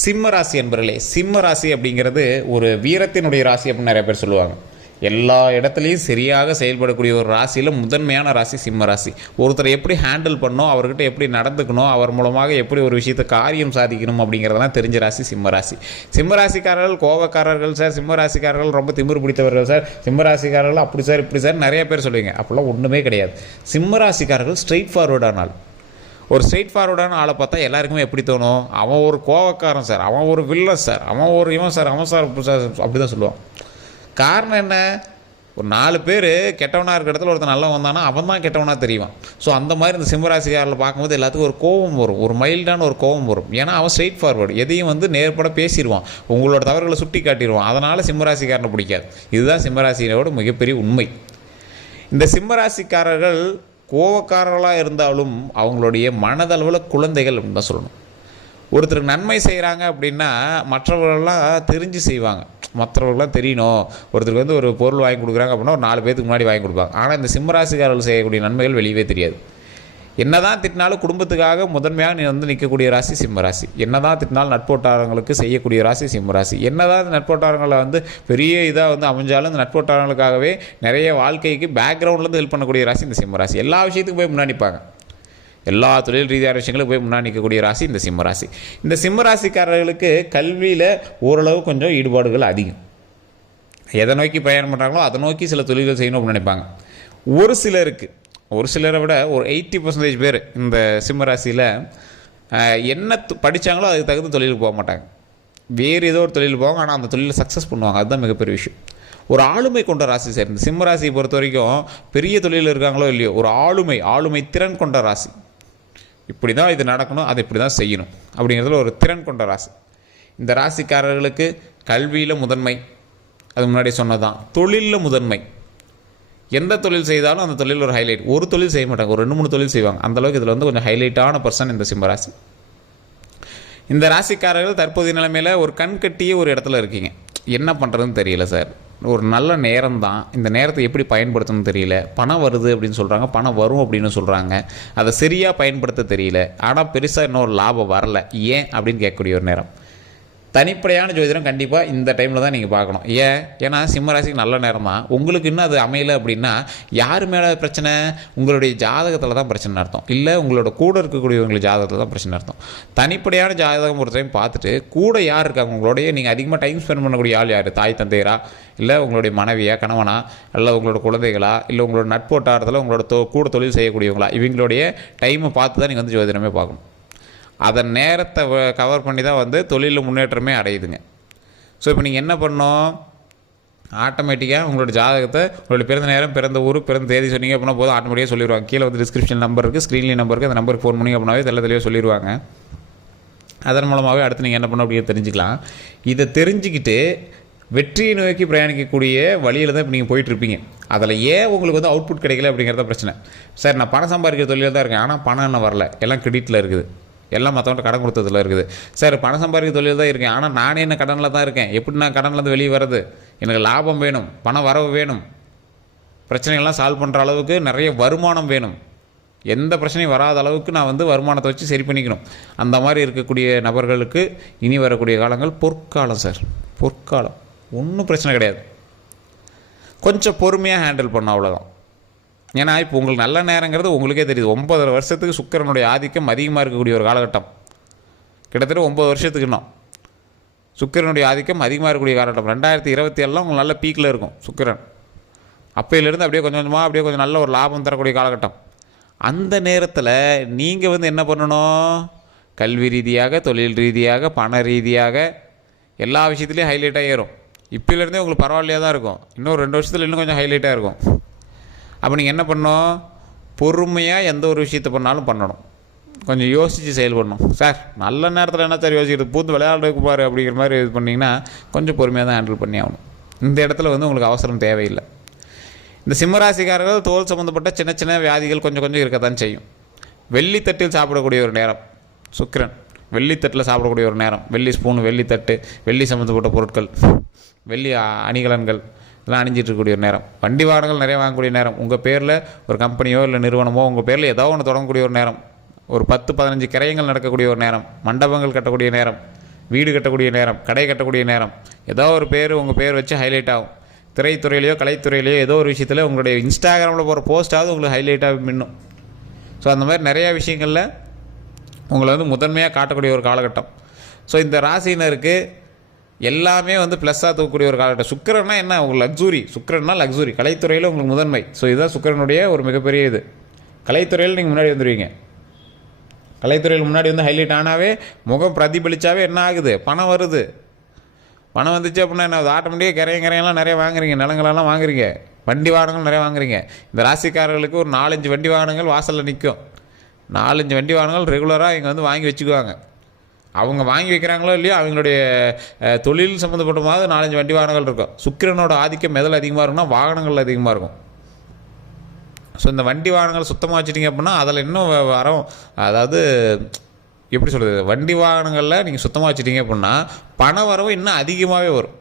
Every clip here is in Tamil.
சிம்ம ராசி என்பர்களே, சிம்ம ராசி அப்படிங்கிறது ஒரு வீரத்தினுடைய ராசி அப்படின்னு நிறைய பேர் சொல்லுவாங்க. எல்லா இடத்துலையும் சரியாக செயல்படக்கூடிய ஒரு ராசியில் முதன்மையான ராசி சிம்ம ராசி. ஒருத்தரை எப்படி ஹேண்டில் பண்ணணும், அவர்கிட்ட எப்படி நடந்துக்கணும், அவர் மூலமாக எப்படி ஒரு விஷயத்தை காரியம் சாதிக்கணும் அப்படிங்கிறதெல்லாம் தெரிஞ்ச ராசி சிம்ம ராசி. சிம்ம ராசிக்காரர்கள் கோபக்காரர்கள் சார், சிம்ம ராசிக்காரர்கள் ரொம்ப திமிரு பிடித்தவர்கள் சார், சிம்ம ராசிக்காரர்கள் அப்படி சார் இப்படி சார் நிறைய பேர் சொல்லுவீங்க. அப்படிலாம் ஒன்றுமே கிடையாது. சிம்ம ராசிக்காரர்கள் ஸ்ட்ரெயிட் ஃபார்வர்டான ஆள். ஒரு ஸ்ட்ரெயிட் ஃபார்வர்டான ஆளை பார்த்தா எல்லாருக்குமே எப்படி தோணும், அவன் ஒரு கோவக்காரன் சார், அவன் ஒரு வில்லன் சார், அவன் ஒரு இவன் சார், அவன் சார் அப்படி தான் சொல்லுவான். காரணம் என்ன? ஒரு 4 பேர் கெட்டவனாக இருக்கிற இடத்துல ஒருத்தர் நல்லவன் வந்தானா அவன் தான் கெட்டவனாக தெரியும். ஸோ அந்த மாதிரி இந்த சிம்மராசிக்காரில் பார்க்கும்போது எல்லாத்துக்கும் ஒரு கோபம் வரும், ஒரு மைல்டான ஒரு கோபம் வரும். ஏன்னா அவன் ஸ்ட்ரெயிட் ஃபார்வர்டு, எதையும் நேர்பட பேசிடுவான், உங்களோட தவறுகளை சுட்டி காட்டிடுவான். அதனால் சிம்மராசிக்காரனை பிடிக்காது. இதுதான் சிம்மராசியோட மிகப்பெரிய உண்மை. இந்த சிம்மராசிக்காரர்கள் கோவக்காரர்களாக இருந்தாலும் அவங்களுடைய மனதளவில் குழந்தைகள் அப்படின்னு தான் சொல்லணும். ஒருத்தருக்கு நன்மை செய்கிறாங்க அப்படின்னா மற்றவர்கள்லாம் தெரிஞ்சு செய்வாங்க, மற்றவர்கள்லாம் தெரியணும். ஒருத்தருக்கு ஒரு பொருள் வாங்கி கொடுக்குறாங்க அப்படின்னா ஒரு 4 பேருக்கு முன்னாடி வாங்கி கொடுப்பாங்க. ஆனால் இந்த சிம்மராசிக்காரர்கள் செய்யக்கூடிய நன்மைகள் வெளியவே தெரியாது. என்னதான் திட்டினாலும் குடும்பத்துக்காக முதன்மையாக நீ நிற்கக்கூடிய ராசி சிம்மராசி. என்னதான் திட்டினாலும் நட்போட்டாரங்களுக்கு செய்யக்கூடிய ராசி சிம்மராசி. என்னதான் நட்போட்டாரங்களை பெரிய இதாக அமைஞ்சாலும் இந்த நட்போட்டாரங்களுக்காகவே நிறைய வாழ்க்கைக்கு பேக்ரவுண்ட்லேருந்து ஹெல்ப் பண்ணக்கூடிய ராசி இந்த சிம்மராசி. எல்லா விஷயத்துக்கும் போய் முன்னாடி நிற்பாங்க, எல்லா தொழில் ரீதியான விஷயங்களும் போய் முன்னாடி நிற்கக்கூடிய ராசி இந்த சிம்மராசி. இந்த சிம்மராசிக்காரர்களுக்கு கல்வியில் ஓரளவு கொஞ்சம் ஈடுபாடுகள் அதிகம். எதை நோக்கி பிரயாணம் பண்ணுறாங்களோ அதை நோக்கி சில தொழில்கள் செய்யணும் அப்படின்னு நினைப்பாங்க. ஒரு சிலரை விட ஒரு 80% பேர் இந்த சிம்மராசியில் என்ன படித்தாங்களோ அதுக்கு தகுந்த தொழிலுக்கு போக மாட்டாங்க, வேறு ஏதோ ஒரு தொழில் போவாங்க. ஆனால் அந்த தொழிலில் சக்ஸஸ் பண்ணுவாங்க. அதுதான் மிகப்பெரிய விஷயம். ஒரு ஆளுமை கொண்ட ராசி சார் இந்த சிம்மராசியை பொறுத்த வரைக்கும். பெரிய தொழிலில் இருக்காங்களோ இல்லையோ, ஒரு ஆளுமை திறன் கொண்ட ராசி. இப்படி தான் இது நடக்கணும், அதை இப்படி தான் செய்யணும் அப்படிங்கிறதுல ஒரு திறன் கொண்ட ராசி. இந்த ராசிக்காரர்களுக்கு கல்வியில் முதன்மை, அது முன்னாடி சொன்னதான். தொழிலில் முதன்மை, எந்த தொழில் செய்தாலும் அந்த தொழில் ஒரு ஹைலைட். ஒரு தொழில் செய்ய மாட்டாங்க, ஒரு 2-3 தொழில் செய்வாங்க. அந்தளவுக்கு இதில் கொஞ்சம் ஹைலைட்டான பர்சன் இந்த சிம்மராசி. இந்த ராசிக்காரர்கள் தற்போதைய நிலைமையில் ஒரு கண் கட்டிய ஒரு இடத்துல இருக்கீங்க. என்ன பண்ணுறதுன்னு தெரியல சார். ஒரு நல்ல நேரம் தான், இந்த நேரத்தை எப்படி பயன்படுத்தணும்னு தெரியல. பணம் வருது அப்படின்னு சொல்கிறாங்க, பணம் வரும் அப்படின்னு சொல்கிறாங்க, அதை சரியாக பயன்படுத்த தெரியல. ஆனால் பெருசாக இன்னொரு லாபம் வரல. ஏன் அப்படின்னு கேட்கக்கூடிய ஒரு நேரம். தனிப்படையான ஜோதிடம் கண்டிப்பாக இந்த டைமில் தான் நீங்கள் பார்க்கணும். ஏன்னா சிம்மராசிக்கு நல்ல நேரம் தான். உங்களுக்கு இன்னும் அது அமையலை அப்படின்னா யார் மேலே பிரச்சனை? உங்களுடைய ஜாதகத்தில் தான் பிரச்சனை அர்த்தம், இல்லை உங்களோட கூட இருக்கக்கூடியவங்களுக்கு ஜாதகத்தில் தான் பிரச்சனை அர்த்தம். தனிப்படையான ஜாதகம் ஒரு டைம் பார்த்துட்டு கூட யார் இருக்காங்க உங்களுடைய, நீங்கள் அதிகமாக டைம் ஸ்பெண்ட் பண்ணக்கூடிய ஆள் யார்? தாய் தந்தையரா, இல்லை உங்களுடைய மனைவியா, கணவனா, இல்லை உங்களோட குழந்தைகளா, இல்லை உங்களோட நட்போட்டாரத்தில் உங்களோட கூட தொழில் செய்யக்கூடியவங்களா? இவங்களுடைய டைமை பார்த்து தான் நீங்கள் ஜோதிடமே பார்க்கணும். அதன் நேரத்தை கவர் பண்ணி தான் தொழிலில் முன்னேற்றமே அடையுதுங்க. ஸோ இப்போ நீங்கள் என்ன பண்ணணும், ஆட்டோமேட்டிக்காக உங்களோட ஜாதகத்தை, உங்களுடைய பிறந்த நேரம், பிறந்த ஊர், பிறந்த தேதி சொன்னீங்க அப்படின்னா போதும், ஆட்டோமேட்டிக்காக சொல்லிடுவாங்க. கீழே டிஸ்கிரிப்ஷன் நம்பர் இருக்குது, ஸ்க்ரீன்லேயும் நம்பர் இருக்குது. அந்த நம்பருக்கு ஃபோன் பண்ணி அப்படின்னாவே தெளிவாக சொல்லிடுவாங்க. அதன் மூலமாகவே அடுத்து நீங்கள் என்ன பண்ணணும் அப்படின்னு தெரிஞ்சுக்கலாம். இதை தெரிஞ்சுக்கிட்டு வெற்றியை நோக்கி பிரயாணிக்கக்கூடிய வழியில் தான் இப்போ நீங்கள் போயிட்டுருப்பீங்க. அதில் ஏன் உங்களுக்கு அவுட்புட் கிடைக்கல அப்படிங்கிறத பிரச்சனை. சார் நான் பணம் சம்பாதிக்கிற தொழிலில் தான் இருக்கேன், ஆனால் பணம் என்ன வரல, எல்லாம் கிரெடிட்டில் இருக்குது, எல்லாம் மற்றவன்ட்ட கடன் கொடுத்ததில் இருக்குது. சார் பணம் சம்பாதிக்கிற தொழில் தான் இருக்கேன், ஆனால் நானே என்ன கடனில் தான் இருக்கேன், எப்படி நான் கடன்லேருந்து வெளியே வர்றது? எனக்கு லாபம் வேணும், பணம் வரவு வேணும், பிரச்சனைகள்லாம் சால்வ் பண்ணுற அளவுக்கு நிறைய வருமானம் வேணும், எந்த பிரச்சனையும் வராத அளவுக்கு நான் வருமானத்தை வச்சு சரி பண்ணிக்கணும். அந்த மாதிரி இருக்கக்கூடிய நபர்களுக்கு இனி வரக்கூடிய காலங்கள் பொற்காலம் சார், பொற்காலம். ஒன்றும் பிரச்சனை கிடையாது, கொஞ்சம் பொறுமையாக ஹேண்டில் பண்ண, அவ்வளோதான். ஏன்னா இப்போ உங்களுக்கு நல்ல நேரங்கிறது உங்களுக்கே தெரியுது. 9 வருஷத்துக்கு சுக்கிரனுடைய ஆதிக்கம் அதிகமாக இருக்கக்கூடிய ஒரு காலகட்டம். கிட்டத்தட்ட 9 வருஷத்துக்கு இன்னும் சுக்கிரனுடைய ஆதிக்கம் அதிகமாக இருக்கக்கூடிய காலகட்டம். 2027 உங்களுக்கு நல்ல பீக்கில் இருக்கும் சுக்கிரன். அப்பையிலேருந்து அப்படியே கொஞ்சம் கொஞ்சமாக அப்படியே கொஞ்சம் நல்ல ஒரு லாபம் தரக்கூடிய காலகட்டம். அந்த நேரத்தில் நீங்கள் என்ன பண்ணணும், கல்வி ரீதியாக, தொழில் ரீதியாக, பண ரீதியாக எல்லா விஷயத்துலேயும் ஹைலைட்டாக ஏறும். இப்போலேருந்தே உங்களுக்கு பரவாயில்லையாக தான் இருக்கும். இன்னும் 2 வருஷத்தில் இன்னும் கொஞ்சம் ஹைலைட்டாக இருக்கும். அப்போ நீங்கள் என்ன பண்ணணும், பொறுமையாக எந்த ஒரு விஷயத்தை பண்ணாலும் பண்ணணும், கொஞ்சம் யோசித்து செயல்படணும். சார் நல்ல நேரத்தில் என்ன சார் யோசிக்கிறது, பூந்து விளையாடுறதுக்கு பாரு அப்படிங்கிற மாதிரி இது பண்ணிங்கன்னா கொஞ்சம் பொறுமையாக தான் ஹேண்டில் பண்ணி ஆகணும். இந்த இடத்துல உங்களுக்கு அவசரம் தேவையில்லை. இந்த சிம்மராசிக்காரர்கள் தோல் சம்மந்தப்பட்ட சின்ன சின்ன வியாதிகள் கொஞ்சம் கொஞ்சம் இருக்கத்தான் செய்யும். வெள்ளித்தட்டில் சாப்பிடக்கூடிய ஒரு நேரம் சுக்கிரன், வெள்ளித்தட்டில் சாப்பிடக்கூடிய ஒரு நேரம். வெள்ளி ஸ்பூன், வெள்ளித்தட்டு, வெள்ளி சம்மந்தப்பட்ட பொருட்கள், வெள்ளி அணிகலன்கள் இதெல்லாம் அணிஞ்சிட்ருக்கக்கூடிய ஒரு நேரம். வண்டி வாகனங்கள் நிறைய வாங்கக்கூடிய நேரம். உங்கள் பேரில் ஒரு கம்பெனியோ இல்லை நிறுவனமோ உங்கள் பேரில் ஏதோ ஒன்று தொடங்கக்கூடிய ஒரு நேரம். ஒரு 10-15 கிரயங்கள் நடக்கக்கூடிய ஒரு நேரம். மண்டபங்கள் கட்டக்கூடிய நேரம். வீடு கட்டக்கூடிய நேரம், கடை கட்டக்கூடிய நேரம், ஏதோ ஒரு பேர் உங்கள் பேர் வச்சு ஹைலைட் ஆகும். திரைத்துறையிலையோ கலைத்துறையிலையோ ஏதோ ஒரு விஷயத்தில் உங்களுடைய இன்ஸ்டாகிராமில் போகிற போஸ்ட்டாவது உங்களுக்கு ஹைலைட்டாக மின்னும். ஸோ அந்த மாதிரி நிறையா விஷயங்களில் உங்களை வந்து முதன்மையாக காட்டக்கூடிய ஒரு காலகட்டம். ஸோ இந்த ராசினருக்கு எல்லாமே வந்து ப்ளஸ்ஸாக தூக்கக்கூடிய ஒரு காலகட்டம். சுக்கிரன்னா என்ன, உங்களுக்கு லக்ஸுரி. சுக்கிரன்னா லக்ஸுரி, கலைத்துறையில் உங்களுக்கு முதன்மை. ஸோ இதுதான் சுக்கிரனுடைய ஒரு மிகப்பெரிய இது. கலைத்துறையில் நீங்கள் முன்னாடி வந்துடுவீங்க. கலைத்துறையில் முன்னாடி வந்து ஹைலைட் ஆனாவே, முகம் பிரதிபலித்தாவே என்ன ஆகுது, பணம் வருது. பணம் வந்துச்சு அப்படின்னா என்ன, ஆட்டோமேட்டிக்காக கரையெல்லாம் நிறைய வாங்குறீங்க, நிலங்களெல்லாம் வாங்குறீங்க, வண்டி வாகனங்கள் நிறைய வாங்குறீங்க. இந்த ராசிக்காரர்களுக்கு ஒரு 4-5 வண்டி வாகனங்கள் வாசலில் நிற்கும். 4-5 வண்டி வாகனங்கள் ரெகுலராக இங்கே வந்து வாங்கி வச்சுக்குவாங்க. அவங்க வாங்கி வைக்கிறாங்களோ இல்லையோ, அவங்களுடைய தொழில் சம்மந்தப்பட்ட மாதிரி 4-5 வண்டி வாகனங்கள் இருக்கும். சுக்கிரனோட ஆதிக்கம் எதில் அதிகமாக இருக்குன்னா வாகனங்கள் அதிகமாக இருக்கும். ஸோ இந்த வண்டி வாகனங்கள் சுத்தமாக வச்சுட்டிங்க அப்படின்னா அதில் இன்னும் வரும். அதாவது எப்படி சொல்கிறது, வண்டி வாகனங்களில் நீங்கள் சுத்தமாக வச்சுட்டிங்க அப்படின்னா பண வரவு இன்னும் அதிகமாகவே வரும்.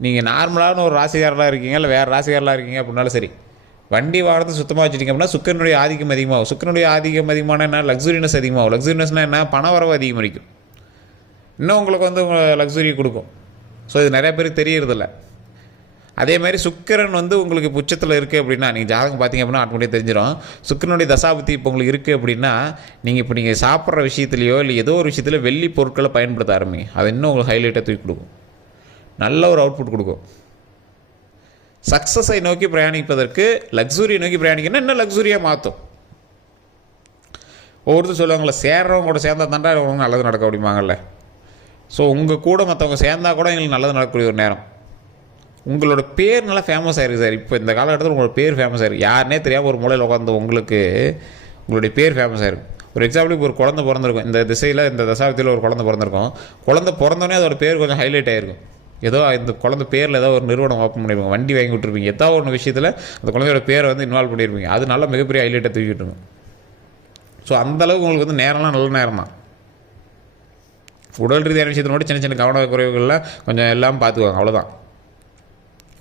நீங்கள் நார்மலான ஒரு ராசிக்காரலாக இருக்கீங்க, இல்லை வேறு ராசிக்காரலாக இருக்கீங்க அப்படின்னாலும் சரி, வண்டி வாகனத்தை சுத்தமாக வச்சுட்டிங்க அப்படின்னா சுக்கிரனுடைய ஆதிக்கம் அதிகமாகும். சுக்கிரனுடைய ஆதிக்கம் அதிகமான என்ன, லக்ஸுரினஸ் அதிகமாகும். லக்ஸுரினஸ்னால் என்ன, பண வரவு அதிகரிக்கும். இன்னும் உங்களுக்கு வந்து லக்ஸுரி கொடுக்கும். ஸோ இது நிறைய பேருக்கு தெரியறதில்ல. அதே மாதிரி சுக்கிரன் வந்து உங்களுக்கு உச்சத்தில் இருக்குது அப்படின்னா, நீங்கள் ஜாதகம் பார்த்தீங்க அப்படின்னா ஆட்டோமேட்டிக்காக தெரிஞ்சிடும். சுக்கிரனுடைய தசாபுத்தி இப்போ உங்களுக்கு இருக்குது அப்படின்னா, நீங்கள் சாப்பிட்ற விஷயத்துலையோ இல்லை ஏதோ ஒரு விஷயத்தில் வெள்ளி பொருட்களை பயன்படுத்த ஆரம்பிங்க. அது இன்னும் உங்களுக்கு ஹைலைட்டாக தூக்கி கொடுக்கும், நல்ல ஒரு அவுட்புட் கொடுக்கும். சக்ஸஸை நோக்கி பிரயாணிப்பதற்கு, லக்ஸுரியை நோக்கி பிரயாணிக்கணும், இன்னும் லக்ஸுரியாக மாற்றும். ஒவ்வொருத்தர் சொல்லுவாங்களே, சேர்றவங்க கூட சேர்ந்தா தாண்டா அவங்க நல்லது நடக்க முடியுமாங்கல்ல. ஸோ உங்கள் கூட மற்றவங்க சேர்ந்தால் கூட எங்களுக்கு நல்லது நடக்கக்கூடிய ஒரு நேரம். உங்களோட பேர் நல்லா ஃபேமஸ் ஆயிருக்கு சார். இப்போ இந்த காலகட்டத்தில் உங்களோட பேர் ஃபேமஸ் ஆயிருக்கு. யாருனே தெரியாமல் ஒரு மூலையில் உட்காந்து உங்களுக்கு உங்களுடைய பேர் ஃபேமஸ் ஆயிருக்கு. ஒரு எக்ஸாம்பிளுக்கு ஒரு குழந்தை பிறந்திருக்கும், இந்த திசையில் இந்த தசாபத்தியில் ஒரு குழந்தை பிறந்திருக்கும். குழந்தை பிறந்தோடனே அதோட பேர் கொஞ்சம் ஹைலைட் ஆகிருக்கும். ஏதோ இந்த குழந்தை பேரில் ஏதோ ஒரு நிறுவனம் ஓப்பன் பண்ணியிருப்பீங்க, வண்டி வாங்கி விட்டுருப்பீங்க, ஏதோ ஒரு விஷயத்தில் அந்த குழந்தையோட பேரை வந்து இன்வால்வ் பண்ணியிருப்பீங்க. அது நல்ல மிகப்பெரிய ஹைலைட்டை தூக்கிட்டுருங்க. ஸோ அந்தளவுக்கு உங்களுக்கு வந்து நேரம்லாம் நல்ல நேரம் தான். உடல் ரீதியான விஷயத்தினோட சின்ன சின்ன கவன குறைவுகள்லாம் கொஞ்சம் எல்லாம் பார்த்துக்குவாங்க, அவ்வளோதான்.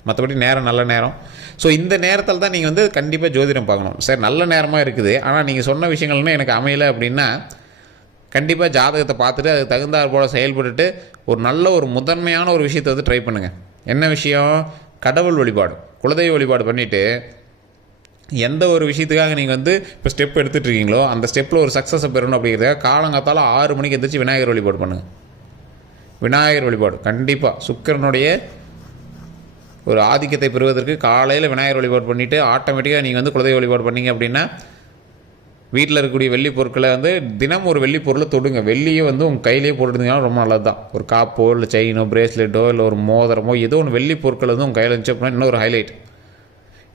மற்றபடி நேரம் நல்ல நேரம். ஸோ இந்த நேரத்தில் தான் நீங்கள் வந்து கண்டிப்பாக ஜோதிடம் பார்க்கணும். சார் நல்ல நேரமாக இருக்குது, ஆனால் நீங்கள் சொன்ன விஷயங்கள்னு எனக்கு அமையலை அப்படின்னா கண்டிப்பாக ஜாதகத்தை பார்த்துட்டு அதுக்கு தகுந்தாற் போல் செயல்பட்டுட்டு ஒரு நல்ல ஒரு முதன்மையான ஒரு விஷயத்தை வந்து ட்ரை பண்ணுங்கள். என்ன விஷயம், கடவுள் வழிபாடு, குலதெய்வ வழிபாடு பண்ணிவிட்டு எந்த ஒரு விஷயத்துக்காக நீங்கள் வந்து இப்போ ஸ்டெப் எடுத்துகிட்டு இருக்கீங்களோ அந்த ஸ்டெப்பில் ஒரு சக்ஸஸை பெறணும் அப்படிங்கிறதுக்காக காலங்காத்தால் 6 மணிக்கு எந்திரிச்சு விநாயகர் வழிபாடு பண்ணுங்கள். விநாயகர் வழிபாடு கண்டிப்பாக சுக்கிரனுடைய ஒரு ஆதிக்கத்தை பெறுவதற்கு காலையில் விநாயகர் வழிபாடு பண்ணிவிட்டு ஆட்டோமேட்டிக்காக நீங்கள் வந்து குலதெய்வ வழிபாடு பண்ணிங்க அப்படின்னா வீட்டில் இருக்கக்கூடிய வெள்ளி பொருட்களை வந்து தினம் ஒரு வெள்ளி பொருளை தொடுங்க. வெள்ளியை வந்து உங்கள் கையிலேயே போட்டுருந்தீங்கன்னா ரொம்ப நல்லது தான். ஒரு காப்போ இல்லை செயினோ பிரேஸ்லெட்டோ இல்லை ஒரு மோதிரமோ ஏதோ ஒன்று வெள்ளி பொருட்கள் வந்து உங்கள் கையில் இருந்துச்சு அப்படின்னா இன்னொரு ஹைலைட்.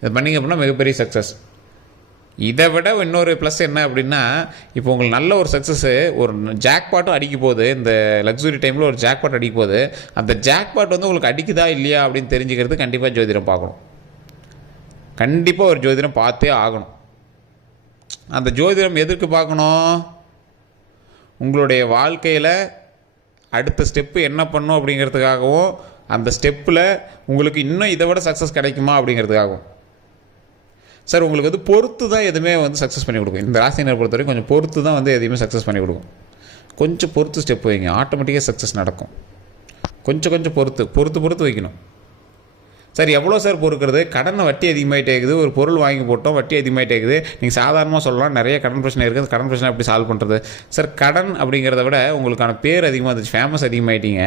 இது பண்ணிங்க அப்படின்னா மிகப்பெரிய சக்ஸஸ். இதை விட இன்னொரு ப்ளஸ் என்ன அப்படின்னா, இப்போ உங்களுக்கு நல்ல ஒரு சக்ஸஸ்ஸு, ஒரு ஜாக்பாட்டும் அடிக்க போகுது. இந்த லக்ஸுரி டைமில் ஒரு ஜாக்பாட் அடிக்க போகுது. அந்த ஜாக்பாட் வந்து உங்களுக்கு அடிக்குதா இல்லையா அப்படின்னு தெரிஞ்சுக்கிறது கண்டிப்பாக ஜோதிடம் பார்க்கணும். கண்டிப்பாக ஒரு ஜோதிடம் பார்த்தே ஆகணும். அந்த ஜோதிடம் எதற்கு பார்க்கணும், உங்களுடைய வாழ்க்கையில் அடுத்த ஸ்டெப்பு என்ன பண்ணும் அப்படிங்கிறதுக்காகவும், அந்த ஸ்டெப்பில் உங்களுக்கு இன்னும் இதை விட சக்ஸஸ் கிடைக்குமா அப்படிங்கிறதுக்காகவும். சார் உங்களுக்கு வந்து பொறுத்து தான் எதுவுமே வந்து சக்ஸஸ் பண்ணி கொடுக்கும். இந்த ராசினர் பொறுத்த வரைக்கும் கொஞ்சம் பொறுத்து தான் வந்து எதையுமே சக்ஸஸ் பண்ணி கொடுக்கும். கொஞ்சம் பொறுத்து ஸ்டெப் வைங்க, ஆட்டோமேட்டிக்காக சக்ஸஸ் நடக்கும். கொஞ்சம் பொறுத்து வைக்கணும். சார் எவ்வளோ சார் பொறுக்கிறது, கடன் வட்டி அதிகமாகிட்டே இருக்குது, ஒரு பொருள் வாங்கி போட்டோம் வட்டி அதிகமாகிட்டே இருக்குது. நீங்கள் சாதாரணமாக சொல்லலாம் நிறைய கடன் பிரச்சனை இருக்குது, கடன் பிரச்சனை எப்படி சால்வ் பண்ணுறது. சார் கடன் அப்படிங்கிறத விட உங்களுக்கான பேர் அதிகமாக இருந்துச்சு, ஃபேமஸ் அதிகமாகிட்டீங்க.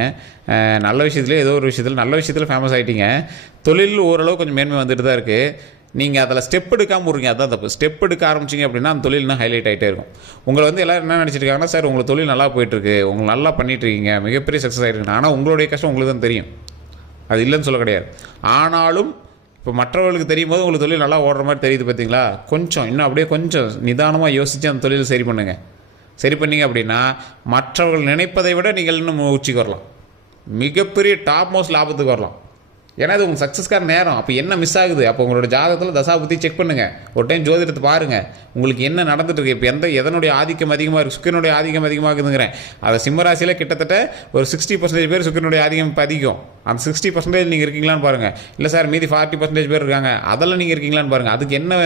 நல்ல விஷயத்துலேயே ஏதோ ஒரு விஷயத்தில் நல்ல விஷயத்தில் ஃபேமஸ் ஆகிட்டீங்க. தொழில் ஓரளவு கொஞ்சம் மேன்மை வந்துட்டு தான் இருக்குது. நீங்கள் அதில் ஸ்டெப் எடுக்காமல் விடுறீங்க, அதுதான் தப்பு. ஸ்டெப் எடுக்க ஆரம்பிச்சிங்க அப்படின்னா அந்த தொழில் இன்னும் ஹைலைட் ஆகிட்டே இருக்கும். உங்களை வந்து எல்லோரும் என்ன நினச்சிருக்காங்கன்னா, சார் உங்கள் தொழில் நல்லா போயிட்டுருக்கு, உங்களுக்கு நல்லா பண்ணிகிட்ருக்கீங்க, மிகப்பெரிய சக்ஸஸ் ஆகிருக்கு. ஆனால் உங்களுடைய கஷ்டம் உங்களுக்கு தான் தெரியும், அது இல்லைன்னு சொல்ல கிடையாது. ஆனாலும் இப்போ மற்றவர்களுக்கு தெரியும் போது உங்களுக்கு தொழில் நல்லா ஓடுற மாதிரி தெரியுது பார்த்தீங்களா. கொஞ்சம் இன்னும் அப்படியே கொஞ்சம் நிதானமாக யோசித்து அந்த தொழில் சரி பண்ணுங்கள். சரி பண்ணிங்க அப்படின்னா மற்றவர்கள் நினைப்பதை விட நீங்கள் இன்னும் உச்சிக்கு வரலாம், மிகப்பெரிய டாப் மோஸ்ட் லாபத்துக்கு வரலாம். ஏன்னா அது உங்கள் சக்ஸஸ்க்கான நேரம். அப்போ என்ன மிஸ் ஆகுது? அப்போ உங்களோட ஜாதகத்தில் தசாபுத்தி செக் பண்ணுங்கள், ஒரு டைம் ஜோதிடத்தை பாருங்கள், உங்களுக்கு என்ன நடந்துட்டு இருக்கு. இப்போ எதனுடைய ஆதிக்கம் அதிகமாக இருக்குது, சுக்கிரனுடைய ஆதிக்கம் அதிகமாக இருக்குதுங்கிறேன். அதை சிம்மராசியில் கிட்டத்தட்ட ஒரு 60% பேர் சுக்கிரனுடைய ஆதிக்கம் இப்போ அதிகம். அந்த 60% நீங்கள் இருக்கீங்களான்னு பாருங்கள். இல்லை சார் மீதி 40% பேர் இருக்காங்க, அதெல்லாம் நீங்கள் இருக்கீங்களான்னு பாருங்கள். அதுக்கு என்ன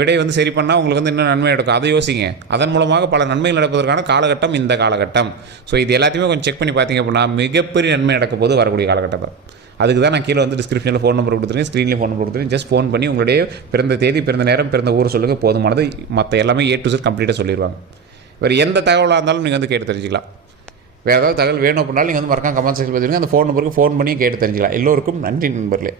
விடை சரி பண்ணால் உங்களுக்கு இன்னும் நன்மை எடுக்கும், அதை யோசிங்க. அதன் மூலமாக பல நன்மைகள் நடப்பதற்கான காலகட்டம் இந்த காலகட்டம். ஸோ இது எல்லாத்தையுமே கொஞ்சம் செக் பண்ணி பார்த்தீங்க அப்படின்னா மிகப்பெரிய நன்மை நடக்க போது வரக்கூடிய காலகட்டத்தில். அதுக்கு தான் நான் கீழே டிஸ்கிரிப்ஷனில் ஃபோன் நம்பர் கொடுத்துருக்கேன், ஸ்க்ரீன்லேயும் ஃபோன் நம்பர் கொடுத்துருக்கேன். ஜஸ்ட் ஃபோன் பண்ணி உங்களுடைய பிறந்த தேதி, பிறந்த நேரம், பிறந்த ஊர் சொல்லுங்கள், போதுமானது. மற்ற எல்லாமே A to Z கம்ப்ளீட்டாக சொல்லிடுவாங்க. வேறு எந்த தகவலாக இருந்தாலும் நீங்கள் கேட்டு தெரிஞ்சிக்கலாம். வேறு ஏதாவது தகவல் வேணும் அப்படின்னாலும் நீங்கள் மறக்காம கமெண்ட் செக்ஷன் பார்த்துருங்க. அந்த ஃபோன் நம்பருக்கு ஃபோன் பண்ணி கேட்டு தெரிஞ்சிக்கலாம். எல்லோருக்கும் நன்றி நண்பர்களே.